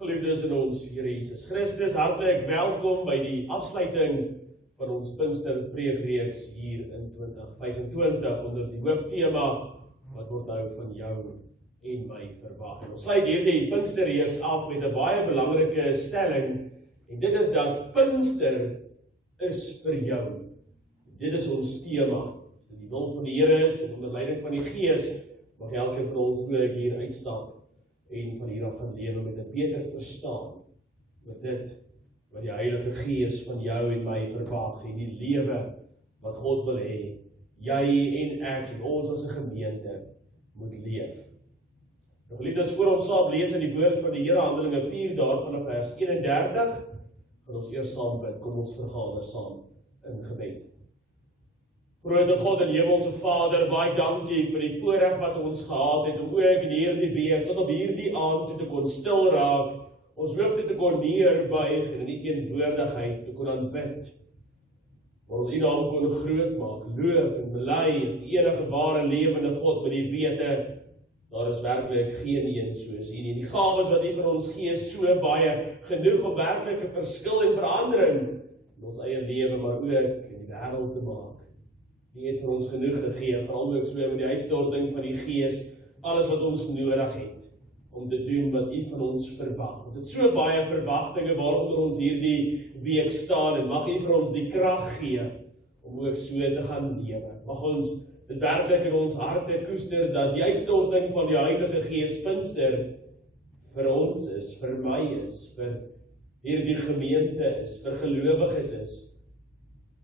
Geliefdes in ons Here Jesus Christus, hartlik welkom by die afsluiting van ons Pinksterpreekreeks hier in 2025 onder die hoofthema wat word nou van jou en my verwag. Ons sluit hierdie Pinksterreeks af met 'n baie belangrike stelling en dit is dat Pinkster is vir jou. Dit is ons tema. As dit die wil van die Here is en onder leiding van die Gees mag elkeen van ons ook hier uitstap en van hier af gaan lewe met 'n beter verstaan oor dit wat die Heilige Gees van jou en my verwag en die lewe wat God wil hê, jy en ek en ons as 'n gemeente moet leef. Nou geliefdes, voor ons saam lees in die woord van die Here, Handelinge 4 daarvan vers 31, gaan ons eers saam bid. Kom ons vergader saam in gebed. Grote God en Hemelse Vader, baie dankie vir die voorreg wat ons gehad het om ook in hierdie week tot op hierdie aand toe te kon stil raak, ons hoofde te kon neerbuig en in die teenwoordigheid te kon aanbid, waar ons U naam kon groot maak, loof en bely as die enige ware lewende God met die wete, daar is werklik geen een soos U nie. Die gawes wat U vir ons gee, so baie, genoeg om werklik 'n verskil en verandering in ons eie lewe, maar ook in die wêreld te maak. U het vir ons genoeg gegee, veral ook so met die uitstorting van die Gees, alles wat ons nodig het, om te doen wat U van ons verwag. Ons het so baie verwagtinge waaronder ons hierdie week staan, en mag U vir ons die krag gee, om ook so te gaan lewe. Mag ons dit werklik in ons harte koester, dat die uitstorting van die Heilige Gees Pinkster vir ons is, vir my is, vir hierdie gemeente is, vir gelowiges is,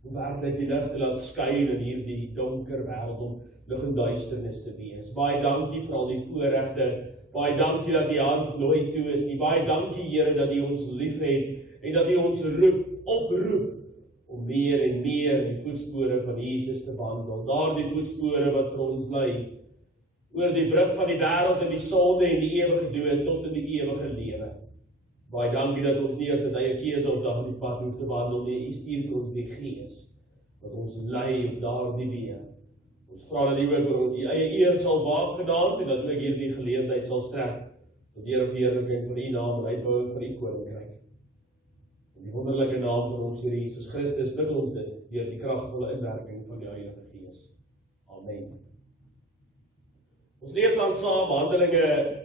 om werklik die lig te laat skyn in hierdie donker wêreld, om lig en duisternis te wees. Baie dankie vir al die voorregte, baie dankie dat die hand nooit toe is nie, baie dankie Here dat U ons lief het, en dat U ons oproep, om meer en meer die voetspore van Jesus te wandel, daardie voetspore wat vir ons lei, oor die brug van die wêreld en die sonde en die ewige dood, tot in die ewige lewe. Baie dankie dat ons nie as 'n eie keuse op daardie pad hoef te wandel nie. U stuur vir ons die Gees, wat ons lei op daardie weë. Ons vra dat U ook oor U eie eer sal waak vanaand, en dat ook hierdie geleentheid sal strek, tot eer of heerlikheid van U naam en uitbouing van U koninkryk. In die wonderlike naam van ons Here Jesus Christus bid ons dit, deur die kragvolle inwerking van die Heilige Gees. Amen. Ons lees dan saam Handelinge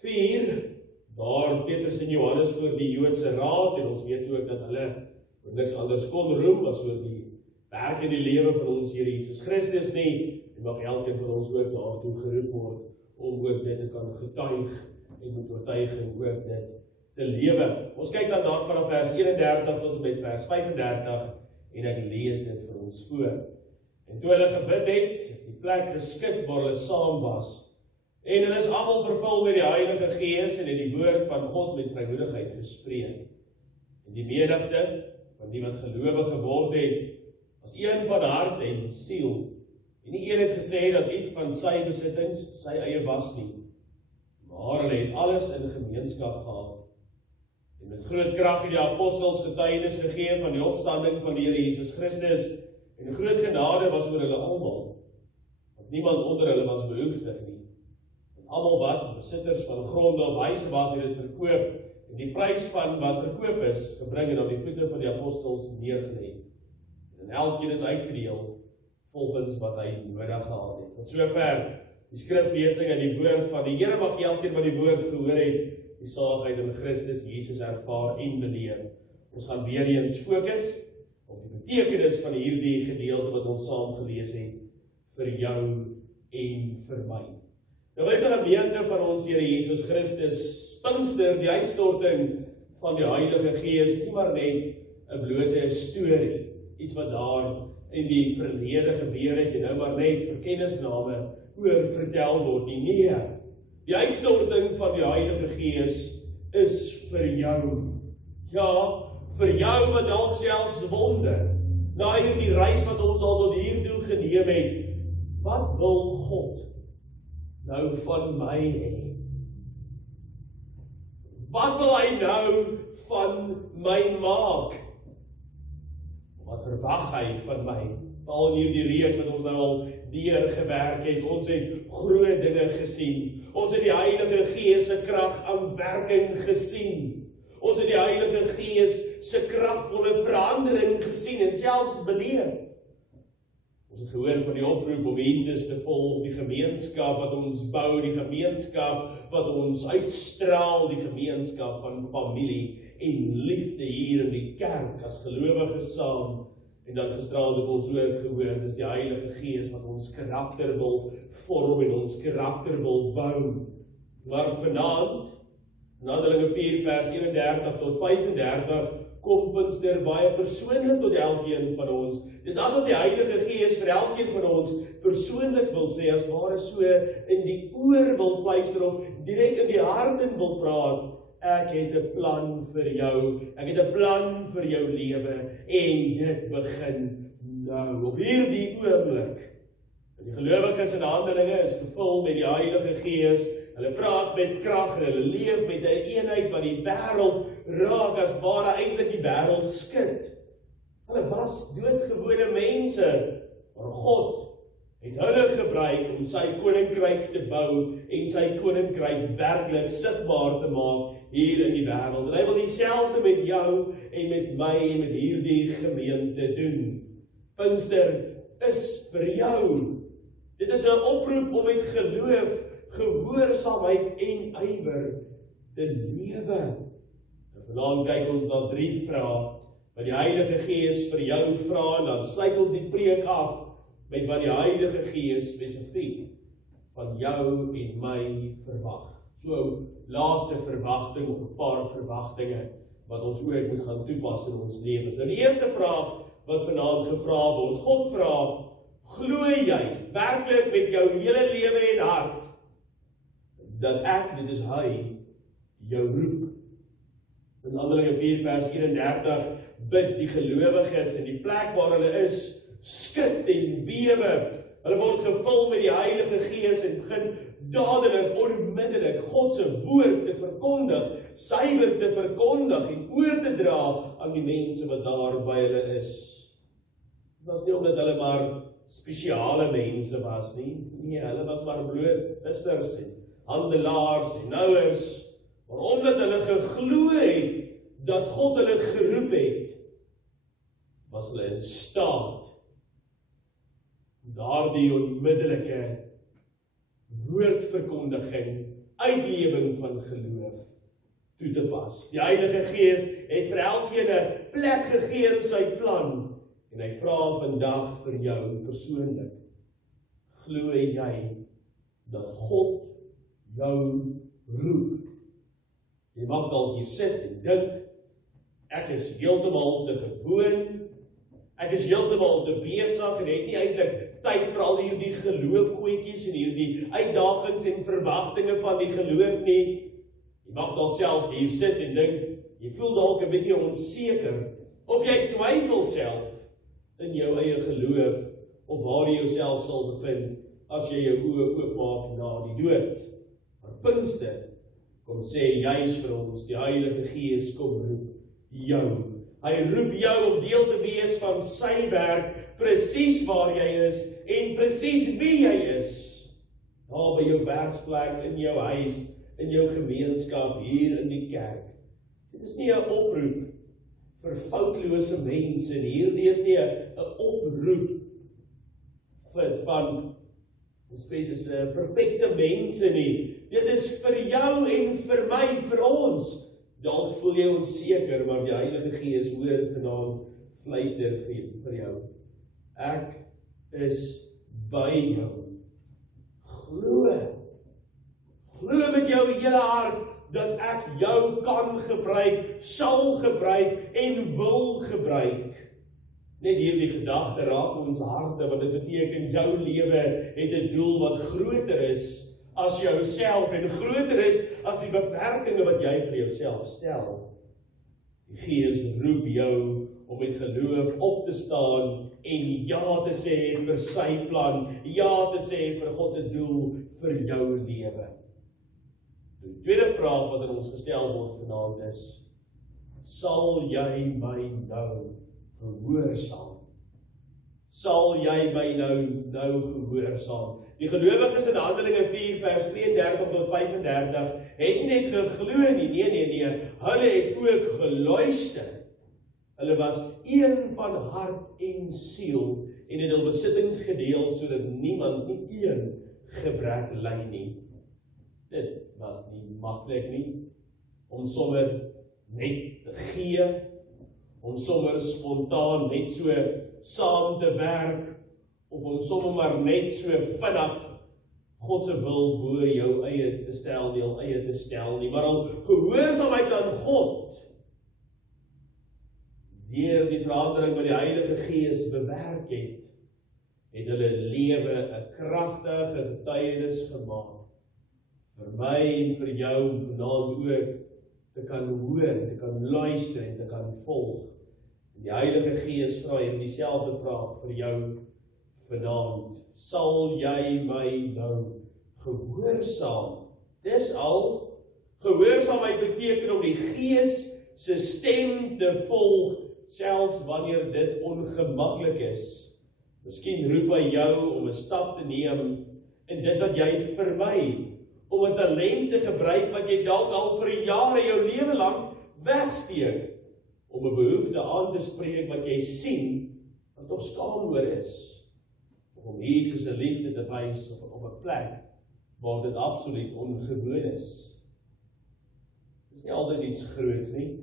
4, daar Petrus en Johannes voor die Joodse raad, en ons weet ook dat hulle niks anders kon roem as oor die werk en die lewe van ons Here Jesus Christus nie, en mag elkeen van ons ook daartoe geroep word, om ook dit te kan getuig, en met oortuiging ook dit te lewe. Ons kyk dan daar vanaf vers 31 tot en met vers 35, en ek lees dit vir ons voor. En toe hulle gebid het, is die plek geskik waar hulle saam was, en hulle is almal vervul met die Heilige Gees en het die woord van God met vrymoedigheid gespreek. En die menigte van die wat gelowig geword het, was een van hart en siel. En nie een het gesê dat iets van sy besittings sy eie was nie, maar hulle het alles in gemeenskap gehad. En met groot krag het die apostels getuienis gegee van die opstanding van die Here Jesus Christus, en 'n groot genade was oor hulle almal, want niemand onder hulle was behoeftig nie. Almal wat besitters van gronde of huise was, het dit verkoop, en die prys van wat verkoop is, gebring en op die voete van die apostels neergelê. En elkeen is uitgedeel, volgens wat hy nodig gehad het. Tot sover die skriflesing en die woord van die Here. Mag elkeen wat die woord gehoor het, die saligheid in Christus Jesus ervaar en beleef. Ons gaan weer eens fokus op die betekenis van hierdie gedeelte wat ons saam gelees het, vir jou en vir my. Nou weet die gemeente van ons Here Jesus Christus, Pinkster, die uitstorting van die Heilige Gees, nie maar net 'n blote storie, iets wat daar in die verlede gebeur het, en nou maar net vir kennisname oor vertel word nie. Nee, die uitstorting van die Heilige Gees is vir jou. Ja, vir jou wat dalk selfs wonder, na hierdie reis wat ons al tot hier toe geneem het, wat wil God nou van my hê? Wat wil hy nou van my maak? Wat verwag hy van my? Al in hierdie reeks wat ons nou al deur gewerk het, ons het groot dinge gesien. Ons het die Heilige Gees se krag aan werking gesien. Ons het die Heilige Gees se kragvolle verandering gesien en selfs beleef. Ons het gehoor van die oproep om Jesus te volg, die gemeenskap wat ons bou, die gemeenskap wat ons uitstraal, die gemeenskap van familie en liefde hier in die kerk as gelowiges saam. En dan gisterand het ons ook gehoor, dis die Heilige Gees wat ons karakter wil vorm en ons karakter wil bou. Maar vanaand, in Handelinge 4 vers 31 tot 35, kom Pinkster baie persoonlik tot elkeen van ons. Dis asof die Heilige Gees vir elkeen van ons persoonlik wil sê, as ware so in die oor wil fluister of direk in die hart in wil praat. Ek het 'n plan vir jou, ek het 'n plan vir jou lewe, en dit begin nou, op hierdie oomblik. En die gelowiges in Handelinge is gevul met die Heilige Gees, hulle praat met krag, en hulle leef met 'n eenheid wat die wêreld raak, as ware eintlik die wêreld skud. Hulle was doodgewone mense, maar God het hulle gebruik om sy koninkryk te bou en sy koninkryk werklik sigbaar te maak hier in die wêreld. En hy wil dieselfde met jou en met my en met hierdie gemeente doen. Pinkster is vir jou. Dit is 'n oproep om met geloof, gehoorsaamheid en ywer te lewe. En vanaand kyk ons na 3 vrae wat die Heilige Gees vir jou vra, en dan sluit ons die preek af met wat die Heilige Gees spesifiek van jou en my verwag. So, laaste verwagting, of 'n paar verwagtinge, wat ons ook moet gaan toepas in ons lewens. Nou die eerste vraag wat vanaand gevra word, God vra, glo jy werklik met jou hele lewe en hart, dat ek, dit is hy, jou roep? In Handelinge 4 vers 31, bid die gelowiges in die plek waar hulle is, skud en bewe. Hulle word gevul met die Heilige Gees en begin dadelik, onmiddellik, God se woord te verkondig, suiwer te verkondig en oor te dra aan die mense wat daar by hulle is. Dit was nie omdat hulle maar spesiale mense was nie. Nee, hulle was maar bloot vissers en handelaars en nouers, maar omdat hulle geglo het dat God hulle geroep het, was hulle in staat daardie onmiddellike woordverkondiging, uitlewing van geloof toe te pas. Die Heilige Gees het vir elkeen 'n plek gegee in sy plan, en hy vra vandag vir jou persoonlik, glo jy dat God jou roep? Jy mag dalk hier sit en dink, ek is heeltemal te gewoon, ek is heeltemal te besig en het nie eintlik tyd vir al hierdie geloofgoedjies en hierdie uitdagings en verwagtinge van die geloof nie. Jy mag dalk selfs hier sit en dink, jy voel dalk 'n bietjie onseker, of jy twyfel self in jou eie geloof, of waar jy jouself sal bevind, as jy jou oë oopmaak na die dood. Maar Pinkster kom sê juis vir ons, die Heilige Gees kom roep jou. Hy roep jou om deel te wees van sy werk, presies waar jy is, en presies wie jy is. Daar by jou werksplek, in jou huis, in jou gemeenskap, hier in die kerk. Dit is nie 'n oproep vir foutlose mense nie. Hierdie is nie 'n oproep van spesifieke perfekte mense nie. Dit is vir jou en vir my, vir ons. Dalk voel jy onseker, maar die Heilige Gees hoor vanaand fluister vir jou. Ek is by jou. Glo met jou hele hart dat ek jou kan gebruik, sal gebruik en wil gebruik. Net hierdie gedagte raak ons harte, want dit beteken jou lewe het 'n doel wat groter is as jouself en groter is as die beperkings wat jy vir jouself stel. Die Gees roep jou om met geloof op te staan en ja te sê vir sy plan, ja te sê vir God se doel vir jou lewe. Die tweede vraag wat aan ons gestel word vanaand is, sal jy my nou gehoorsaam? sal jy my nou gehoorsaam. Die gelowiges in Handelinge 4 vers 32 tot 35 het nie net geglo nie, nee, hulle het ook geluister. Hulle was een van hart en siel en het hul besittings gedeel sodat niemand nie een gebrek ly nie. Dit was nie maklik nie om sommer net te gee, om sommer spontaan net so saam te werk, of om sommer maar net so vinnig God se wil bo jou eie te stel, jou eie te stel nie, maar al gehoorsaamheid aan God, deur die verandering wat die Heilige Gees bewerk het hulle lewe 'n kragtige getuienis gemaak, vir my en vir jou om vanaand ook te kan hoor, te kan luister en te kan volg. En die Heilige Gees vra hier dieselfde vraag vir jou vanaand. Sal jy my nou gehoorsaam? Dis al. Gehoorsaamheid beteken om die Gees se stem te volg, selfs wanneer dit ongemaklik is. Miskien roep hy jou om 'n stap te neem in dit wat jy vermy, om 'n talent te gebruik wat jy dalk al vir jare jou lewe lank wegsteek, om 'n behoefte aan te spreek wat jy sien, wat tog skaam oor is, of om Jesus se liefde te wys of op 'n plek waar dit absoluut ongewoon is. Dit is nie altyd iets groots nie.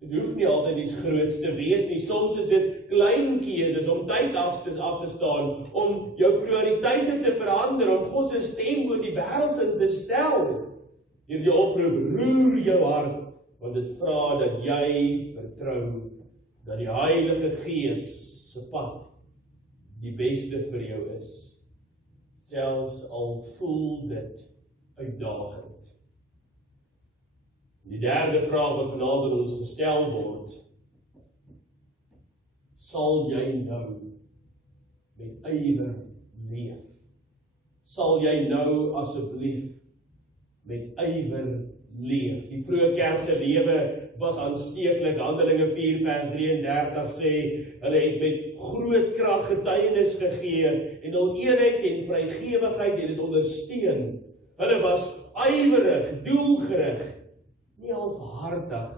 Dit hoef nie altyd iets groots te wees nie. Soms is dit klein keuses om tyd af te staan, om jou prioriteite te verander, om God se stem oor die wêreld in te stel. Hierdie oproep roer jou hart, want dit vra dat jy vertrou dat die Heilige Gees se pad die beste vir jou is, selfs al voel dit uitdagend. Die derde vraag wat vanaand aan ons gestel word, sal jy nou met ywer leef? Sal jy nou asseblief met ywer leef? Die vroeë kerk se lewe was aansteeklik. Handelinge 4 vers 33 sê, hulle het met groot krag getuienis gegee en hul eenheid en vrygewigheid het dit ondersteun. Hulle was ywerig, doelgerig, nie halfhartig,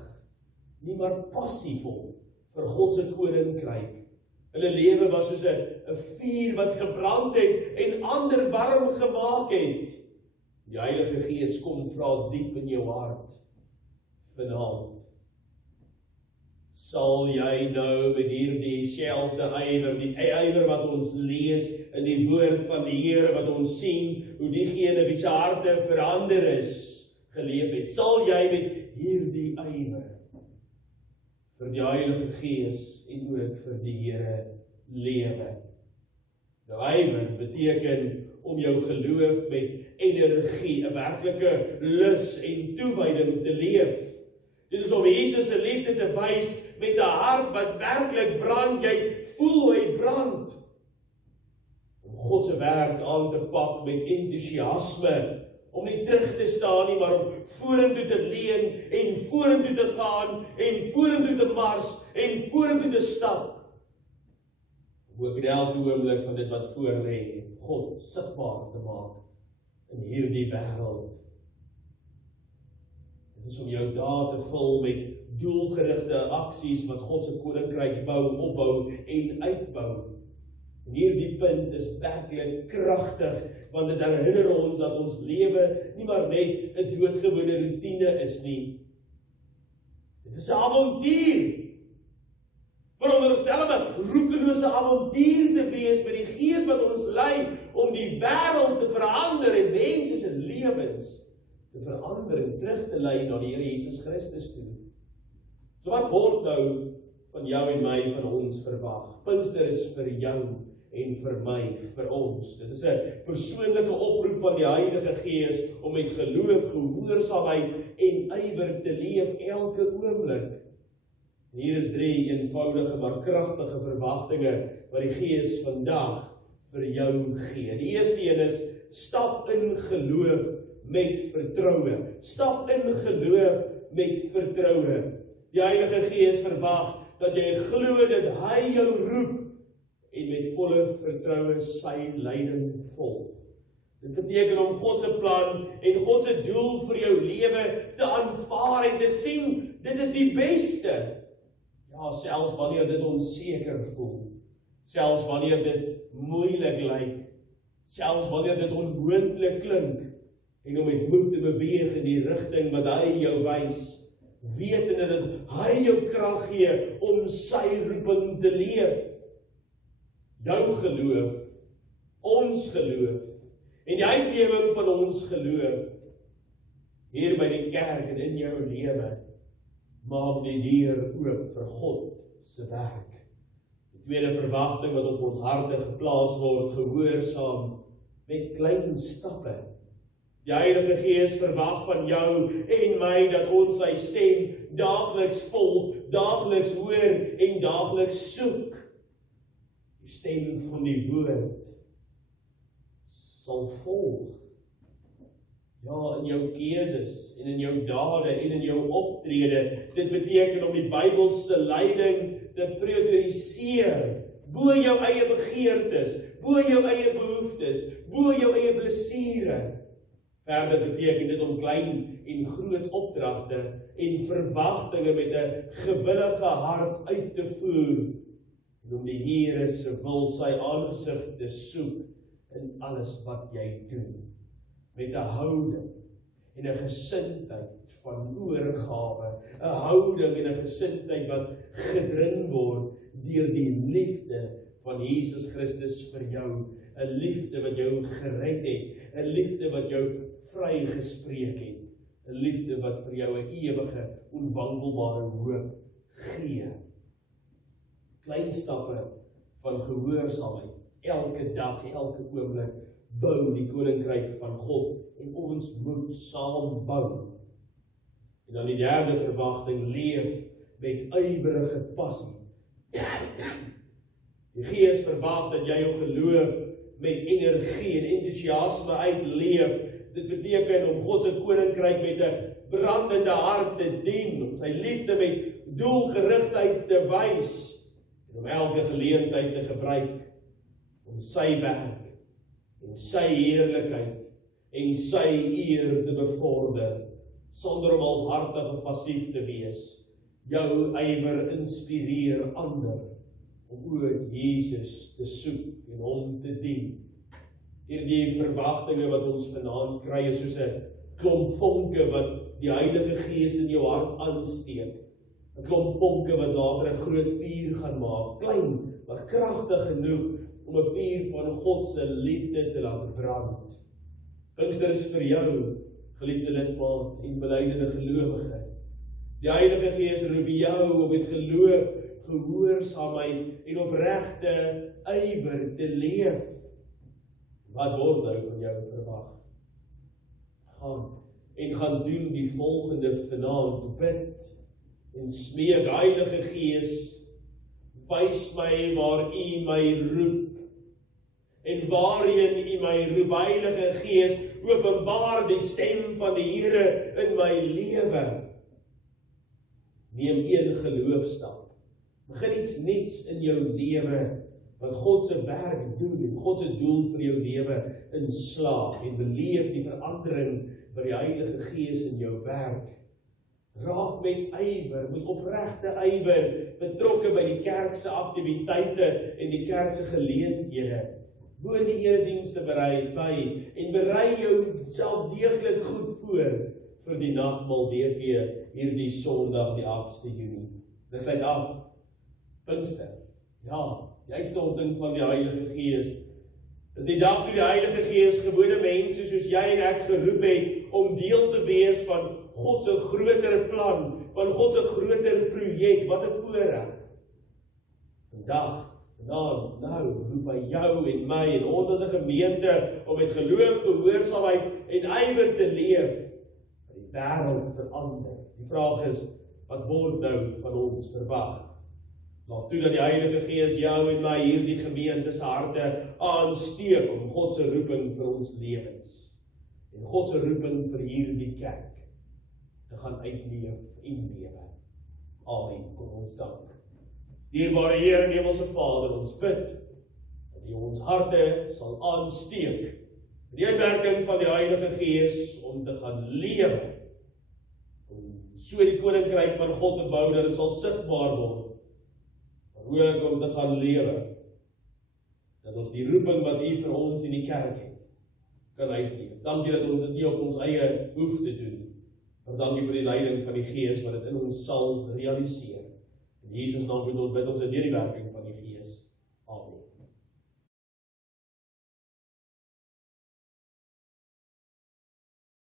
nie maar passievol vir God se koninkryk. Hulle lewe was soos 'n vuur wat gebrand het en ander warm gemaak het. Die Heilige Gees kom vra diep in jou hart vanaand. Sal jy nou met hierdie selfde ywer, die ywer wat ons lees in die woord van die Here, wat ons sien, hoe diegene wie se harte verander is, geleef het, sal jy met hierdie ywer vir die Heilige Gees en ook vir die Here lewe? Nou ywer beteken om jou geloof met energie, 'n werklike lus en toewyding te leef. Dit is om Jesus se liefde te wys met 'n hart wat werklik brand, jy voel hy brand. Om God se werk aan te pak met entoesiasme, om nie terug te staan nie, maar om vorentoe te leun en vorentoe te gaan en vorentoe te mars en vorentoe te stap. Ook in elke oomblik van dit wat voor lê, God sigbaar te maak in hierdie wêreld. Dit is om jou dae te vul met doelgerigte aksies wat God se koninkryk bou, opbou en uitbou. En hierdie punt is werklik kragtig, want dit herinner ons dat ons lewe nie maar net 'n doodgewone roetine is nie. Dit is 'n avontuur. Veronderstel om 'n roekelose avontuur te wees met die Gees wat ons lei om die wêreld te verander en mense se lewens te verander en terug te lei na die Here Jesus Christus toe. So wat word nou van jou en my, van ons verwag? Pinkster is vir jou en vir my, vir ons. Dit is 'n persoonlike oproep van die Heilige Gees om met geloof, gehoorsaamheid en ywer te leef elke oomblik. En hier is 3 eenvoudige maar kragtige verwagtinge wat die Gees vandag vir jou gee. Die eerste een is, stap in geloof met vertroue. Stap in geloof met vertroue. Die Heilige Gees verwag dat jy glo dat hy jou roep en met volle vertroue sy leiding volg. Dit beteken om God se plan en God se doel vir jou lewe te aanvaar en te sien, dit is die beste. Ja, selfs wanneer dit onseker voel, selfs wanneer dit moeilik lyk, selfs wanneer dit onmoontlik klink, en om met moed te beweeg in die rigting wat hy jou wys, wetende dat hy jou krag gee om sy roeping te leef. Jou geloof, ons geloof, en die uitlewing van ons geloof, hier by die kerk en in jou lewe, maak die deur oop vir God se werk. Die tweede verwagting wat op ons harte geplaas word, gehoorsaam met klein stappe. Die Heilige Gees verwag van jou en my dat ons sy stem daagliks volg, daagliks hoor en daagliks soek. Die stem van die woord sal volg. Ja, in jou keuses en in jou dade en in jou optrede. Dit beteken om die Bybelse leiding te prioritiseer, bo jou eie begeertes, bo jou eie behoeftes, bo jou eie plesiere. Verder beteken dit om klein en groot opdragte en verwagtinge met 'n gewillige hart uit te voer, en om die Here se wil, sy aangesig te soek in alles wat jy doen, met 'n houding en 'n gesindheid van oorgawe, 'n houding en 'n gesindheid wat gedring word deur die liefde van Jesus Christus vir jou, 'n liefde wat jou gered het, 'n liefde wat jou vrygespreek het, 'n liefde wat vir jou 'n ewige, onwankelbare hoop gee. Klein stappe van gehoorsaamheid, elke dag, elke oomblik, bou die koninkryk van God, en ons moet saam bou. En dan die derde verwagting, leef met ywerige passie. Die Gees verwag dat jy jou geloof met energie en entoesiasme uitleef. Dit beteken om God se koninkryk met 'n brandende hart te dien, om sy liefde met doelgerigtheid te wys, en om elke geleentheid te gebruik om sy werk en sy heerlikheid en sy eer te bevorder, sonder om halfhartig of passief te wees. Jou ywer inspireer ander om ook Jesus te soek en hom te dien. Hierdie verwagtinge wat ons vanaand kry is soos 'n klomp vonke wat die Heilige Gees in jou hart aansteek. 'n Klomp vonke wat later 'n groot vuur gaan maak, klein, maar kragtig genoeg om 'n vuur van God se liefde te laat brand. Pinkster is vir jou, geliefde lidmaat en belydende gelowige. Die Heilige Gees roep jou om met geloof, gehoorsaamheid en opregte ywer te leef. Wat word nou van jou verwag? Gaan doen die volgende vanaand, bid en smeek, Heilige Gees, wys my waar U my roep, en waarheen U my roep. Heilige Gees, openbaar die stem van die Here in my lewe. Neem een geloofstap. Begin iets nuuts in jou lewe, wat God se werk doen en God se doel vir jou lewe inslaag, en beleef die verandering wat die Heilige Gees in jou werk. Raak met ywer, met opregte ywer, betrokke by die kerk se aktiwiteite en die kerk se geleenthede. Woon die eredienste by en berei jou self deeglik goed voor vir die nagmaal DV hierdie Sondag die 8de Junie. Dit sluit af. Pinkster. Ja, die uitstorting van die Heilige Gees. Dis die dag toe die Heilige Gees gewone mense soos jy en ek geroep het om deel te wees van God se groter plan, van God se groter projek. Wat 'n voorreg. Vandag, vanaand, nou, roep hy jou en my en ons as 'n gemeente om met geloof, gehoorsaamheid en ywer te leef, dat die wêreld verander. Die vraag is, wat word nou van ons verwag? Laat toe dat die Heilige Gees jou en my hierdie gemeente se harte aansteek om God se roeping vir ons lewens en God se roeping vir hierdie kerk te gaan uitleef en lewe. Amen. Kom ons dank. Dierbare Here en Hemelse Vader, ons bid dat hy ons harte sal aansteek, die uitwerking van die Heilige Gees om te gaan lewe, om so die koninkryk van God te bou, dat dit sal sigbaar word, maar ook om te gaan lewe, dat ons die roeping wat U vir ons in die kerk het, kan uitleef. Dankie dat ons dit nie op ons eie hoef te doen, maar dankie vir die leiding van die Gees, wat dit in ons sal realiseer. In Jesus naam bid ons dit deur die werking van die Gees.